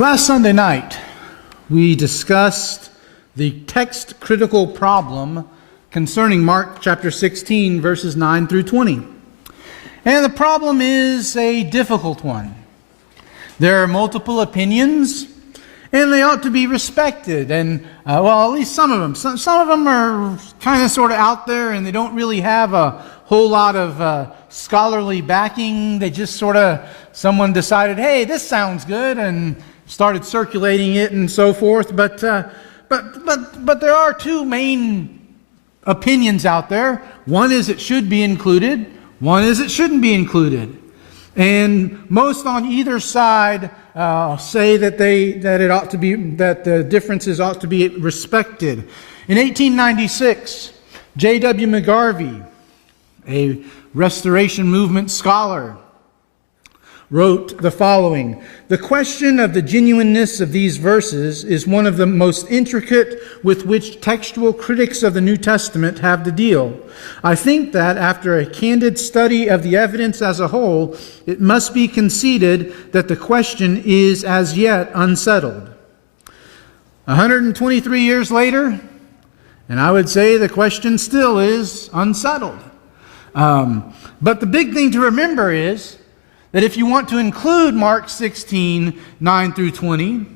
Last Sunday night, we discussed the text-critical problem concerning Mark chapter 16, verses 9 through 20. And the problem is a difficult one. There are multiple opinions, and they ought to be respected. And, at least some of them. Some of them are kind of sort of out there, and they don't really have a whole lot of scholarly backing. They just sort of, someone decided, hey, this sounds good, and started circulating it and so forth. But there are two main opinions out there. One is it should be included. One is it shouldn't be included. And most on either side say that the differences ought to be respected. In 1896, J.W. McGarvey, a Restoration Movement scholar, wrote the following: "The question of the genuineness of these verses is one of the most intricate with which textual critics of the New Testament have to deal. I think that after a candid study of the evidence as a whole, it must be conceded that the question is as yet unsettled." 123 years later, and I would say the question still is unsettled. But the big thing to remember is that if you want to include Mark 16, 9 through 20,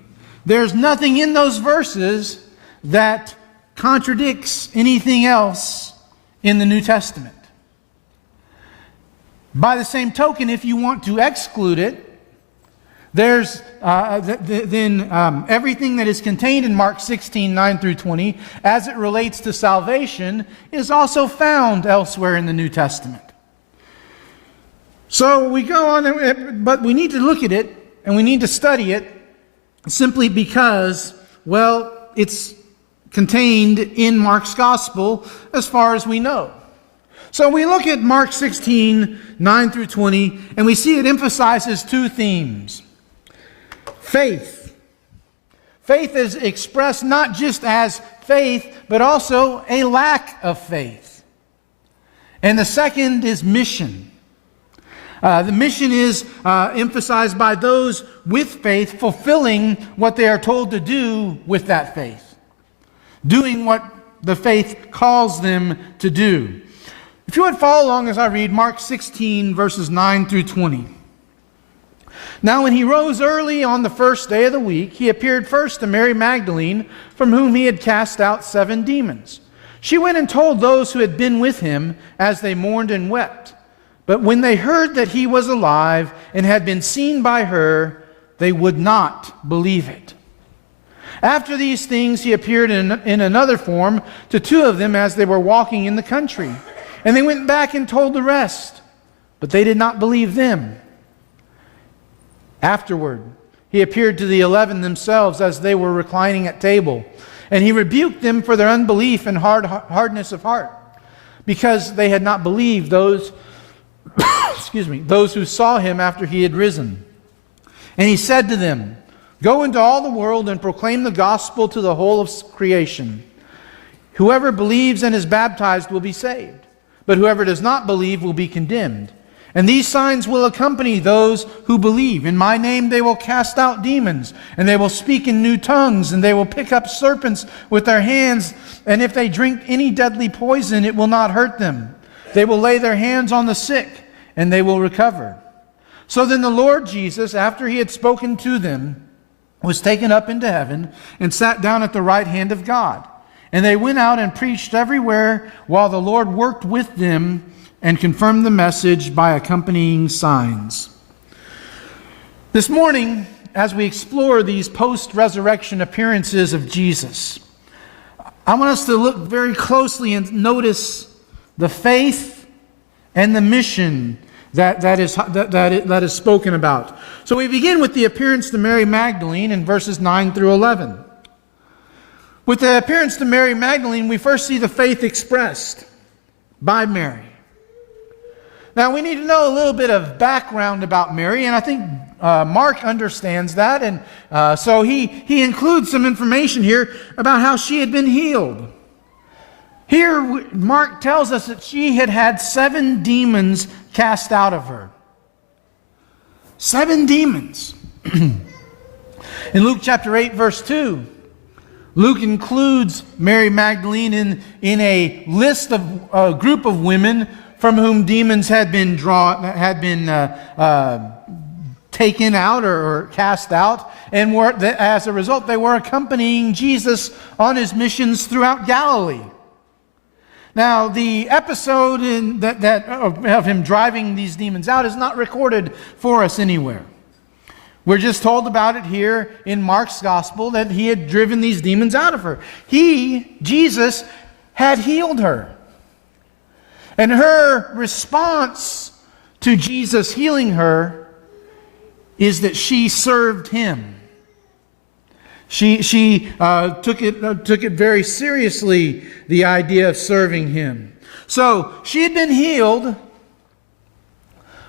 there's nothing in those verses that contradicts anything else in the New Testament. By the same token, if you want to exclude it, there's everything that is contained in Mark 16, 9 through 20, as it relates to salvation, is also found elsewhere in the New Testament. So we go on, but we need to look at it and we need to study it simply because, it's contained in Mark's Gospel as far as we know. So we look at Mark 16, 9 through 20, and we see it emphasizes two themes. Faith. Faith is expressed not just as faith, but also a lack of faith. And the second is mission. The mission is emphasized by those with faith fulfilling what they are told to do with that faith. Doing what the faith calls them to do. If you would follow along as I read Mark 16, verses 9 through 20. "Now when he rose early on the first day of the week, he appeared first to Mary Magdalene, from whom he had cast out 7 demons. She went and told those who had been with him as they mourned and wept. But when they heard that he was alive and had been seen by her, they would not believe it. After these things he appeared in another form to 2 of them as they were walking in the country. And they went back and told the rest, but they did not believe them. Afterward he appeared to the 11 themselves as they were reclining at table. And he rebuked them for their unbelief and hardness of heart, because they had not believed those who saw him after he had risen. And he said to them, 'Go into all the world and proclaim the gospel to the whole of creation. Whoever believes and is baptized will be saved, but whoever does not believe will be condemned. And these signs will accompany those who believe. In my name they will cast out demons, and they will speak in new tongues, and they will pick up serpents with their hands, and if they drink any deadly poison, it will not hurt them. They will lay their hands on the sick, and they will recover.' So then the Lord Jesus, after he had spoken to them, was taken up into heaven and sat down at the right hand of God. And they went out and preached everywhere, while the Lord worked with them and confirmed the message by accompanying signs." This morning, as we explore these post-resurrection appearances of Jesus, I want us to look very closely and notice the faith and the mission that is spoken about. So we begin with the appearance to Mary Magdalene in verses 9 through 11. With the appearance to Mary Magdalene, we first see the faith expressed by Mary. Now we need to know a little bit of background about Mary, and I think Mark understands that, and so he includes some information here about how she had been healed. Here, Mark tells us that she had had 7 demons cast out of her. 7 demons. In Luke chapter 8, verse 2, Luke includes Mary Magdalene in a list of a group of women from whom demons had been taken out or cast out, and as a result, they were accompanying Jesus on his missions throughout Galilee. Now, the episode of him driving these demons out is not recorded for us anywhere. We're just told about it here in Mark's gospel that he had driven these demons out of her. Jesus, had healed her. And her response to Jesus healing her is that she served him. She took it very seriously, the idea of serving him. So she had been healed,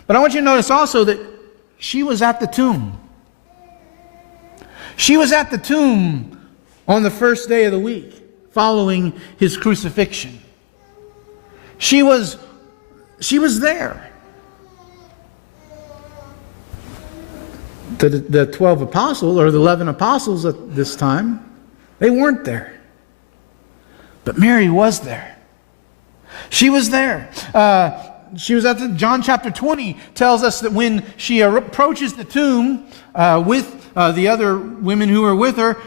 but I want you to notice also that she was at the tomb. She was at the tomb on the first day of the week following his crucifixion. She was there. The 12 apostles, or the 11 apostles at this time, they weren't there. But Mary was there. She was there. She was at John chapter 20 tells us that when she approaches the tomb with the other women who were with her,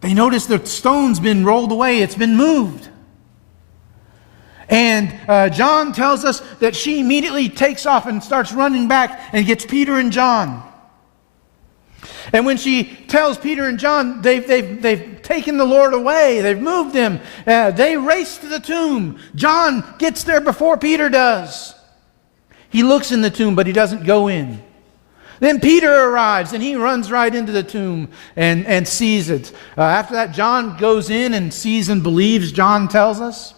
they notice the stone's been rolled away. It's been moved. And John tells us that she immediately takes off and starts running back and gets Peter and John. And when she tells Peter and John they've taken the Lord away, they've moved him, they race to the tomb. John gets there before Peter does. He looks in the tomb, but he doesn't go in. Then Peter arrives, and he runs right into the tomb and sees it. After that, John goes in and sees and believes, John tells us.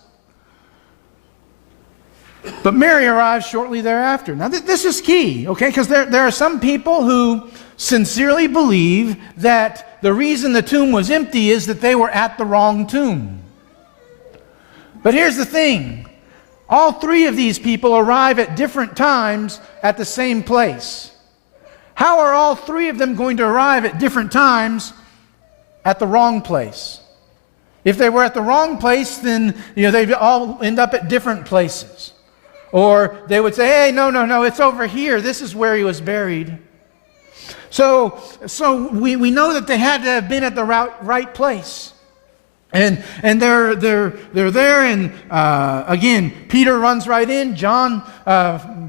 But Mary arrives shortly thereafter. Now, this is key, okay? Because there are some people who sincerely believe that the reason the tomb was empty is that they were at the wrong tomb. But here's the thing. All three of these people arrive at different times at the same place. How are all three of them going to arrive at different times at the wrong place? If they were at the wrong place, then they'd all end up at different places. Or they would say, hey, no, it's over here. This is where he was buried. So we know that they had to have been at the right place. And they're there, and again, Peter runs right in. John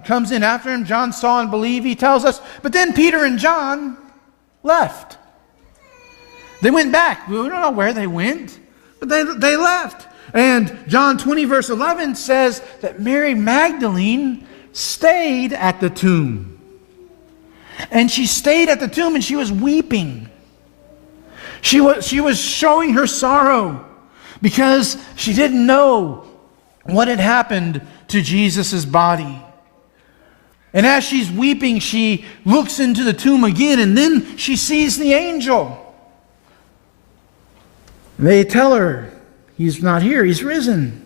comes in after him. John saw and believed, he tells us. But then Peter and John left. They went back. We don't know where they went, but they left. And John 20 verse 11 says that Mary Magdalene stayed at the tomb. And she stayed at the tomb and she was weeping. She was showing her sorrow because she didn't know what had happened to Jesus' body. And as she's weeping, she looks into the tomb again, and then she sees the angel. They tell her, he's not here, he's risen.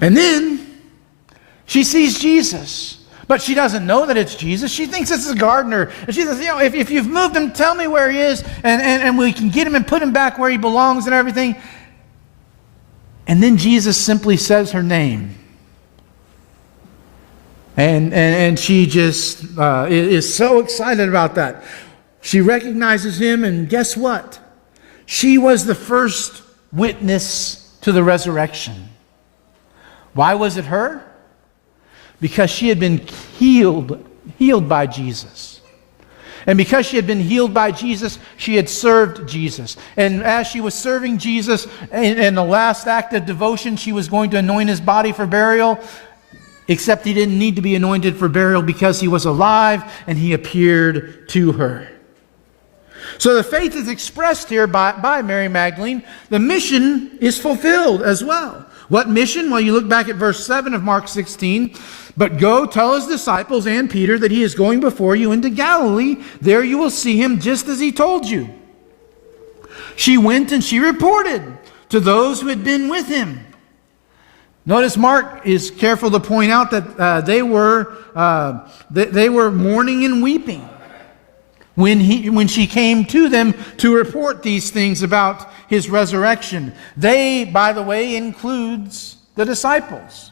And then she sees Jesus. But she doesn't know that it's Jesus. She thinks it's a gardener. And she says, if you've moved him, tell me where he is, and we can get him and put him back where he belongs and everything. And then Jesus simply says her name. And she just is so excited about that. She recognizes him, and guess what? She was the first witness to the resurrection. Why was it her? Because she had been healed by Jesus. And because she had been healed by Jesus, she had served Jesus. And as she was serving Jesus in the last act of devotion, she was going to anoint his body for burial, except he didn't need to be anointed for burial because he was alive and he appeared to her. So the faith is expressed here by Mary Magdalene. The mission is fulfilled as well. What mission? Well, you look back at verse 7 of Mark 16. But go tell his disciples and Peter that he is going before you into Galilee. There you will see him just as he told you. She went and she reported to those who had been with him. Notice Mark is careful to point out that they were mourning and weeping. when she came to them to report these things about his resurrection. They, by the way, includes the disciples.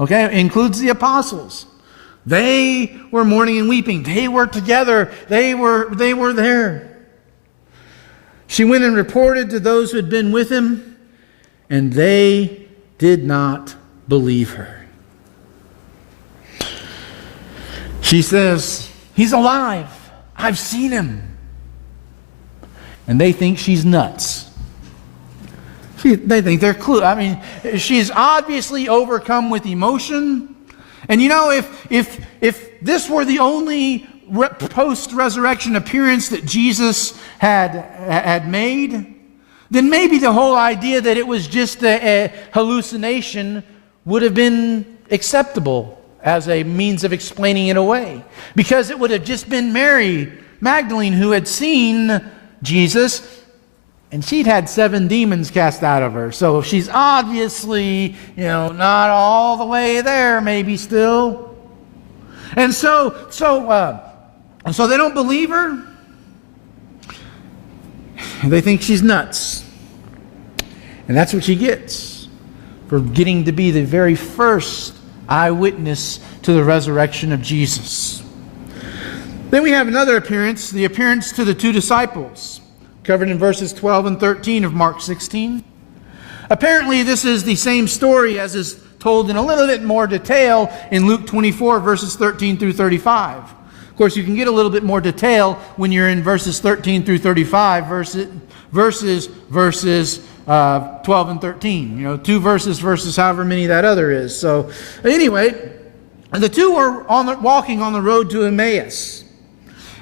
Okay, includes the apostles. They were mourning and weeping. They were together. They were there. She went and reported to those who had been with him, and they did not believe her. She says, "He's alive. I've seen him." And they think she's nuts. They think they're she's obviously overcome with emotion. And you know, if this were the only post-resurrection appearance that Jesus had made, then maybe the whole idea that it was just a hallucination would have been acceptable as a means of explaining it away. Because it would have just been Mary Magdalene who had seen Jesus, and she'd had 7 demons cast out of her. So she's obviously, not all the way there, maybe still. And so they don't believe her. They think she's nuts. And that's what she gets for getting to be the very first eyewitness to the resurrection of Jesus. Then we have another appearance, the appearance to the 2 disciples, covered in verses 12 and 13 of Mark 16. Apparently, this is the same story as is told in a little bit more detail in Luke 24, verses 13 through 35. Of course, you can get a little bit more detail when you're in verses 13 through 35 verses 12 and 13. 2 verses however many that other is. So anyway, the 2 were walking on the road to Emmaus.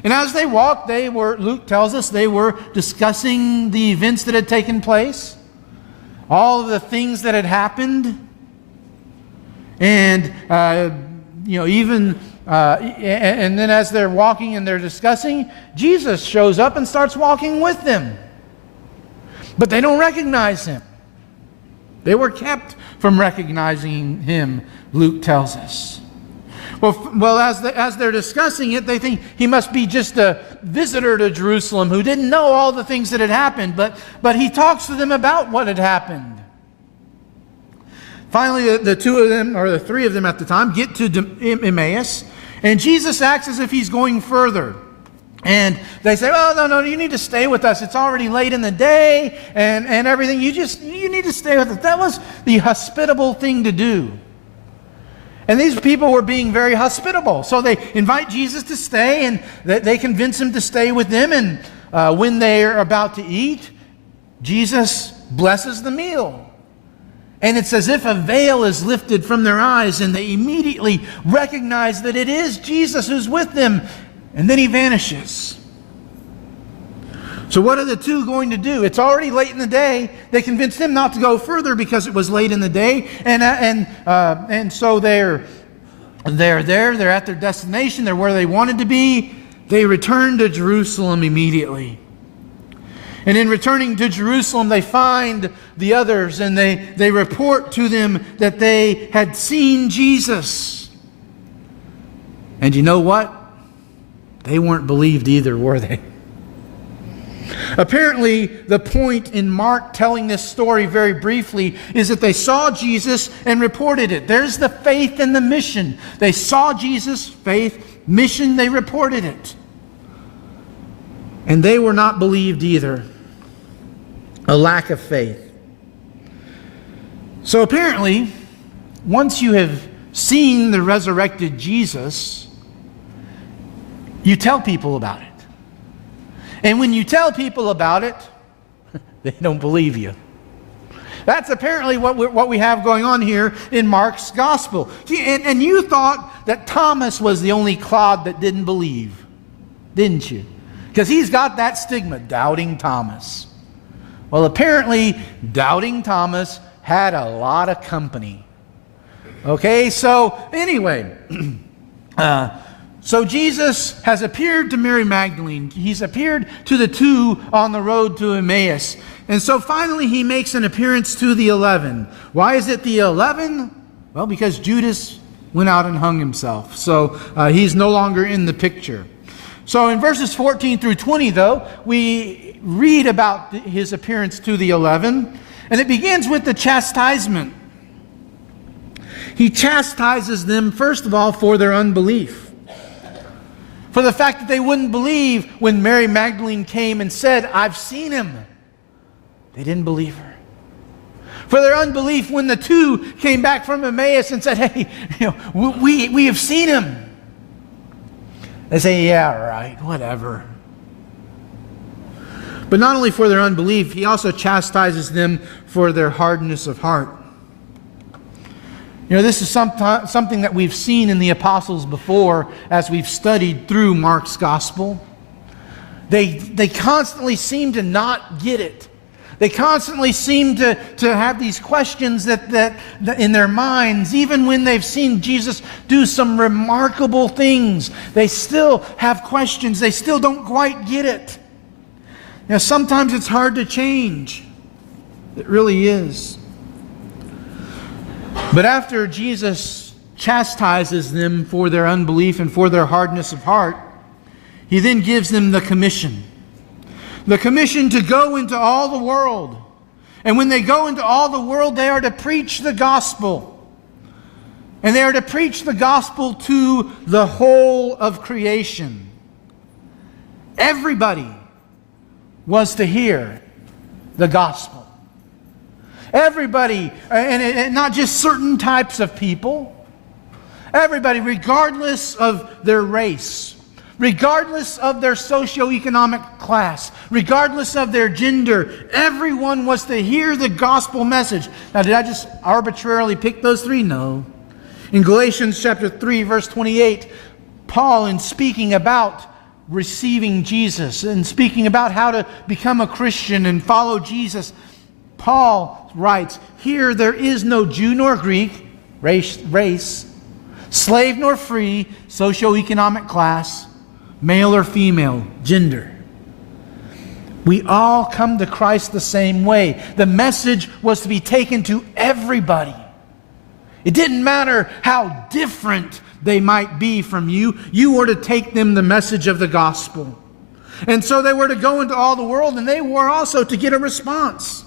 And as they walked, Luke tells us, they were discussing the events that had taken place, all of the things that had happened, and and then as they're walking and they're discussing, Jesus shows up and starts walking with them. But they don't recognize him. They were kept from recognizing him, Luke tells us. Well, as they're discussing it, they think he must be just a visitor to Jerusalem who didn't know all the things that had happened, but he talks to them about what had happened. Finally, the 2 of them, or the 3 of them at the time, get to Emmaus, and Jesus acts as if he's going further. And they say, "Oh, no, you need to stay with us. It's already late in the day and everything. You need to stay with us." That was the hospitable thing to do. And these people were being very hospitable. So they invite Jesus to stay, and they convince him to stay with them. And when they're about to eat, Jesus blesses the meal. And it's as if a veil is lifted from their eyes, and they immediately recognize that it is Jesus who's with them. And then he vanishes. So what are the 2 going to do? It's already late in the day. They convinced him not to go further because it was late in the day. And so they're there. They're at their destination. They're where they wanted to be. They return to Jerusalem immediately. And in returning to Jerusalem, they find the others, and they report to them that they had seen Jesus. And you know what? They weren't believed either, were they? Apparently, the point in Mark telling this story very briefly is that they saw Jesus and reported it. There's the faith and the mission. They saw Jesus, faith, mission, they reported it. And they were not believed either. A lack of faith. So apparently, once you have seen the resurrected Jesus, you tell people about it. And when you tell people about it, they don't believe you. That's apparently what we have going on here in Mark's gospel. See, and you thought that Thomas was the only clod that didn't believe, didn't you? Because he's got that stigma, doubting Thomas. Well, apparently, doubting Thomas had a lot of company. Okay, so anyway, so Jesus has appeared to Mary Magdalene. He's appeared to the 2 on the road to Emmaus. And so finally he makes an appearance to the 11. Why is it the 11? Well, because Judas went out and hung himself. So he's no longer in the picture. So in verses 14 through 20, though, we read about his appearance to the 11, and it begins with the chastisement. He chastises them, first of all, for their unbelief. For the fact that they wouldn't believe when Mary Magdalene came and said, "I've seen him." They didn't believe her. For their unbelief when the two came back from Emmaus and said, "Hey, we have seen him." They say, "Yeah, right, whatever." But not only for their unbelief, he also chastises them for their hardness of heart. This is something that we've seen in the apostles before as we've studied through Mark's gospel. They constantly seem to not get it. They constantly seem to have these questions that in their minds, even when they've seen Jesus do some remarkable things, they still have questions. They still don't quite get it. Sometimes it's hard to change. It really is. But after Jesus chastises them for their unbelief and for their hardness of heart, he then gives them the commission. The commission to go into all the world. And when they go into all the world, they are to preach the gospel. And they are to preach the gospel to the whole of creation. Everybody was to hear the gospel. Everybody, and not just certain types of people. Everybody, regardless of their race, regardless of their socioeconomic class, regardless of their gender, everyone was to hear the gospel message. Now, did I just arbitrarily pick those three? No. In Galatians chapter 3, verse 28, Paul, in speaking about receiving Jesus and speaking about how to become a Christian and follow Jesus, Paul writes, "Here there is no Jew nor Greek, race, slave nor free, socioeconomic class, male or female, gender. We all come to Christ the same way." The message was to be taken to everybody. It didn't matter how different they might be from you. You were to take them the message of the gospel. And so they were to go into all the world, and they were also to get a response.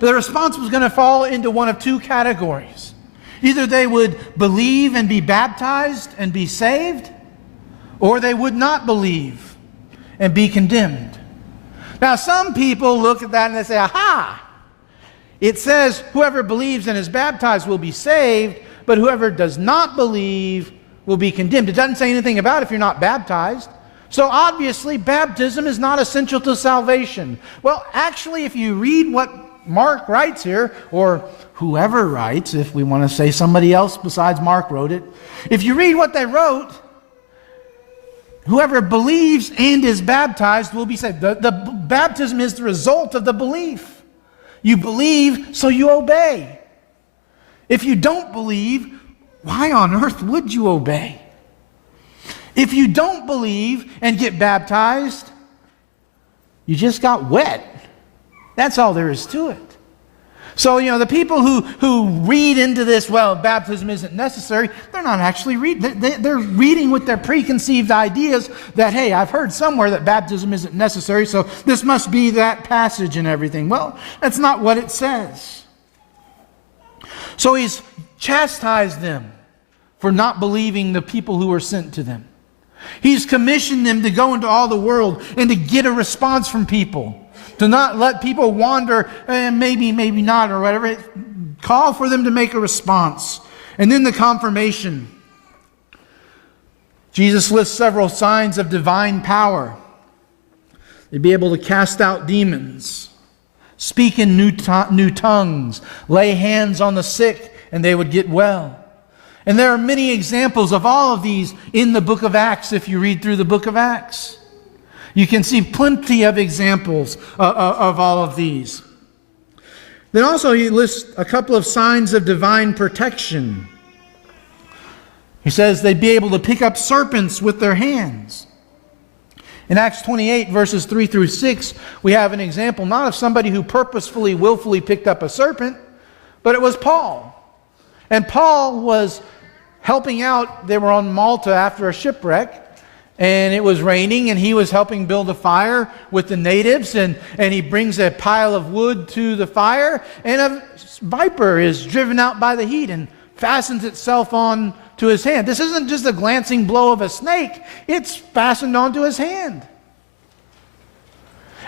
The response was going to fall into one of two categories. Either they would believe and be baptized and be saved, or they would not believe and be condemned. Now, some people look at that and they say, "Aha! It says whoever believes and is baptized will be saved, but whoever does not believe will be condemned." It doesn't say anything about if you're not baptized. So obviously, baptism is not essential to salvation. Well, actually, if you read what Mark writes here, or whoever writes, if we want to say somebody else besides Mark wrote it, if you read what they wrote, whoever believes and is baptized will be saved. The baptism is the result of the belief. You believe, so you obey. If you don't believe, why on earth would you obey? If you don't believe and get baptized, you just got wet. That's all there is to it. So, the people who read into this, well, baptism isn't necessary, they're not actually reading. They're reading with their preconceived ideas that, hey, I've heard somewhere that baptism isn't necessary, so this must be that passage and everything. Well, that's not what it says. So he's chastised them for not believing the people who were sent to them. He's commissioned them to go into all the world and to get a response from people. To not let people wander, maybe not, or whatever. Call for them to make a response. And then the confirmation. Jesus lists several signs of divine power. They'd be able to cast out demons, speak in new tongues, lay hands on the sick, and they would get well. And there are many examples of all of these in the book of Acts if you read through the book of Acts. You can see plenty of examples of all of these. Then also he lists a couple of signs of divine protection. He says they'd be able to pick up serpents with their hands. In Acts 28, verses 3 through 6, we have an example not of somebody who purposefully, willfully picked up a serpent, but it was Paul. And Paul was helping out. They were on Malta after a shipwreck. And it was raining, and he was helping build a fire with the natives, and he brings a pile of wood to the fire, and a viper is driven out by the heat and fastens itself on to his hand. This isn't just a glancing blow of a snake, it's fastened onto his hand.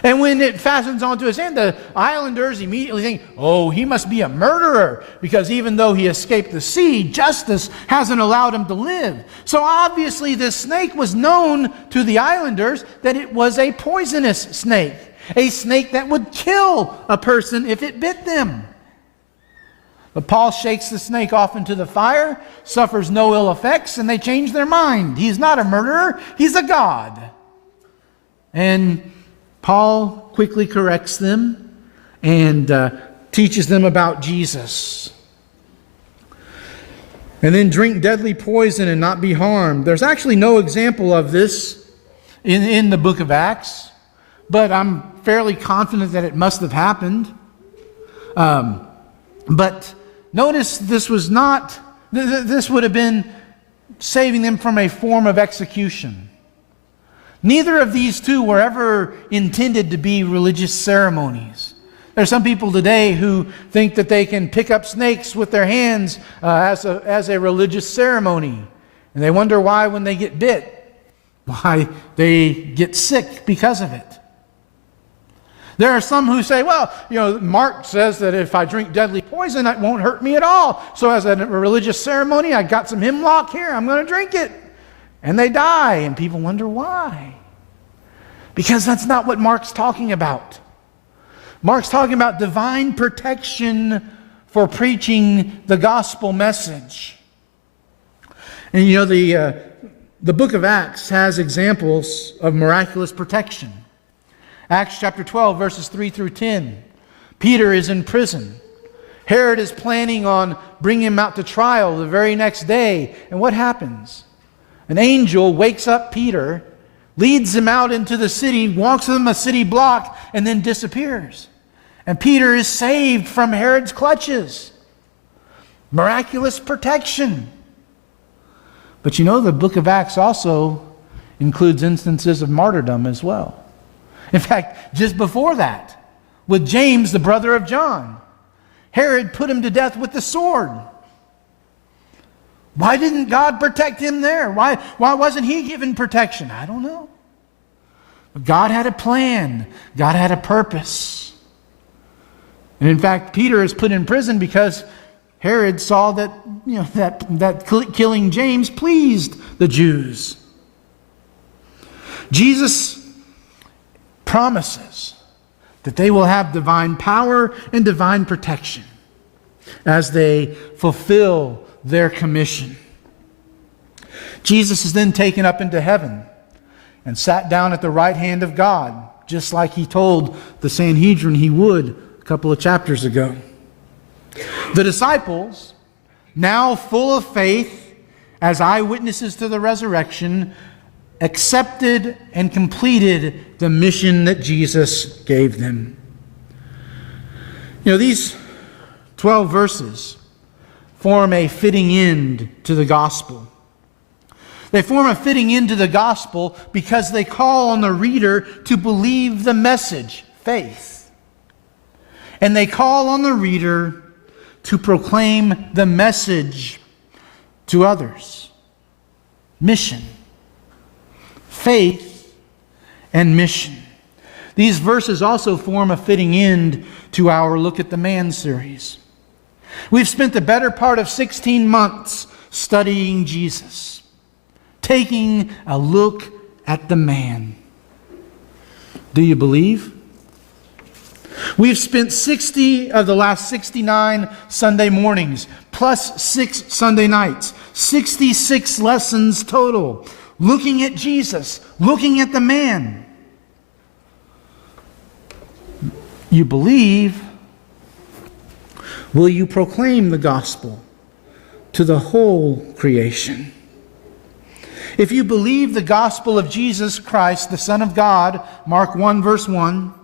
And when it fastens onto his hand, the islanders immediately think, oh, he must be a murderer, because even though he escaped the sea, justice hasn't allowed him to live. So obviously this snake was known to the islanders that it was a poisonous snake, a snake that would kill a person if it bit them. But Paul shakes the snake off into the fire, suffers no ill effects, and they change their mind. He's not a murderer, he's a god. And Paul quickly corrects them and teaches them about Jesus. And then drink deadly poison and not be harmed. There's actually no example of this in the book of Acts, but I'm fairly confident that it must have happened. But notice this would have been saving them from a form of execution. Neither of these two were ever intended to be religious ceremonies. There are some people today who think that they can pick up snakes with their hands as a religious ceremony. And they wonder why when they get bit, why they get sick because of it. There are some who say, well, Mark says that if I drink deadly poison, it won't hurt me at all. So as a religious ceremony, I got some hemlock here, I'm going to drink it. And they die, and people wonder why. Because that's not what Mark's talking about. Mark's talking about divine protection for preaching the gospel message. And the book of Acts has examples of miraculous protection. Acts chapter 12, verses 3 through 10. Peter is in prison. Herod is planning on bringing him out to trial the very next day. And what happens? An angel wakes up Peter, leads him out into the city, walks with him a city block, and then disappears. And Peter is saved from Herod's clutches. Miraculous protection. But the book of Acts also includes instances of martyrdom as well. In fact, just before that, with James, the brother of John, Herod put him to death with the sword. Why didn't God protect him there? Why wasn't he given protection? I don't know. But God had a plan. God had a purpose. And in fact, Peter is put in prison because Herod saw that killing James pleased the Jews. Jesus promises that they will have divine power and divine protection as they fulfill their commission. Jesus is then taken up into heaven and sat down at the right hand of God, just like he told the Sanhedrin he would a couple of chapters ago. The disciples, now full of faith as eyewitnesses to the resurrection, accepted and completed the mission that Jesus gave them. These 12 verses form a fitting end to the gospel. They form a fitting end to the gospel because they call on the reader to believe the message, faith. And they call on the reader to proclaim the message to others. Mission. Faith and mission. These verses also form a fitting end to our Look at the Man series. We've spent the better part of 16 months studying Jesus, taking a look at the man. Do you believe? We've spent 60 of the last 69 Sunday mornings, plus 6 Sunday nights, 66 lessons total, looking at Jesus, looking at the man. You believe? Will you proclaim the gospel to the whole creation? If you believe the gospel of Jesus Christ, the Son of God, Mark 1 verse 1,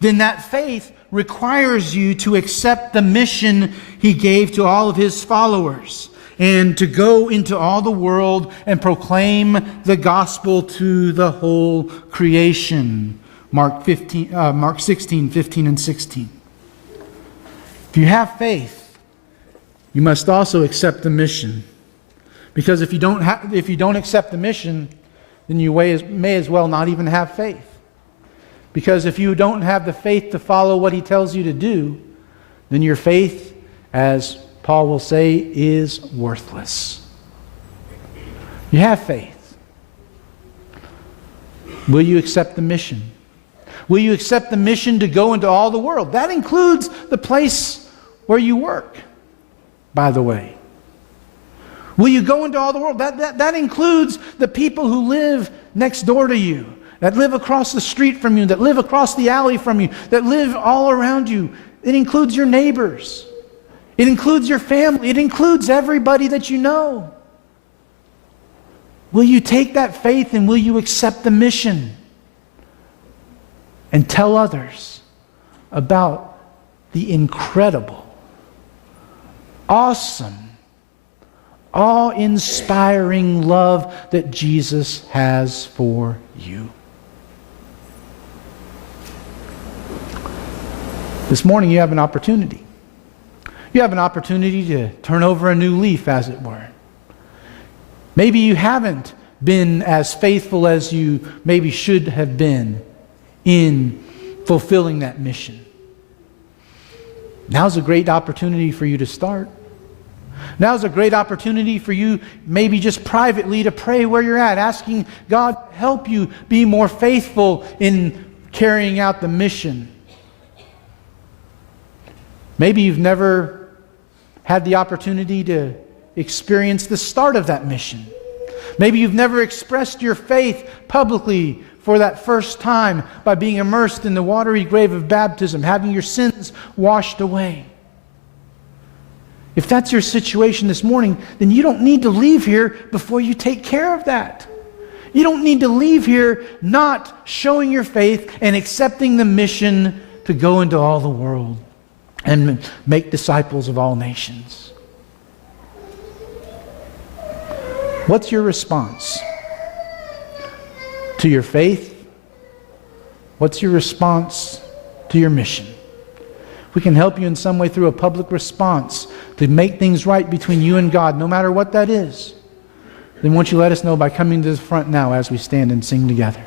then that faith requires you to accept the mission he gave to all of his followers. and to go into all the world and proclaim the gospel to the whole creation. Mark 16, 15 and 16. If you have faith, you must also accept the mission. Because if you don't accept the mission, then you may as well not even have faith. Because if you don't have the faith to follow what he tells you to do, then your faith, as Paul will say, is worthless. You have faith. Will you accept the mission? Will you accept the mission to go into all the world? That includes the place where you work, by the way. Will you go into all the world? That includes the people who live next door to you, that live across the street from you, that live across the alley from you, that live all around you. It includes your neighbors. It includes your family. It includes everybody that you know. Will you take that faith and will you accept the mission and tell others about the incredible, awesome, awe-inspiring love that Jesus has for you? This morning you have an opportunity. You have an opportunity to turn over a new leaf, as it were. Maybe you haven't been as faithful as you maybe should have been in fulfilling that mission. Now's a great opportunity for you to start. Now's a great opportunity for you, maybe just privately, to pray where you're at, asking God to help you be more faithful in carrying out the mission. Maybe you've never had the opportunity to experience the start of that mission. Maybe you've never expressed your faith publicly for that first time by being immersed in the watery grave of baptism, having your sins washed away. If that's your situation this morning, then you don't need to leave here before you take care of that. You don't need to leave here not showing your faith and accepting the mission to go into all the world and make disciples of all nations. What's your response to your faith? What's your response to your mission? We can help you in some way through a public response to make things right between you and God, no matter what that is. Then won't you let us know by coming to the front now as we stand and sing together.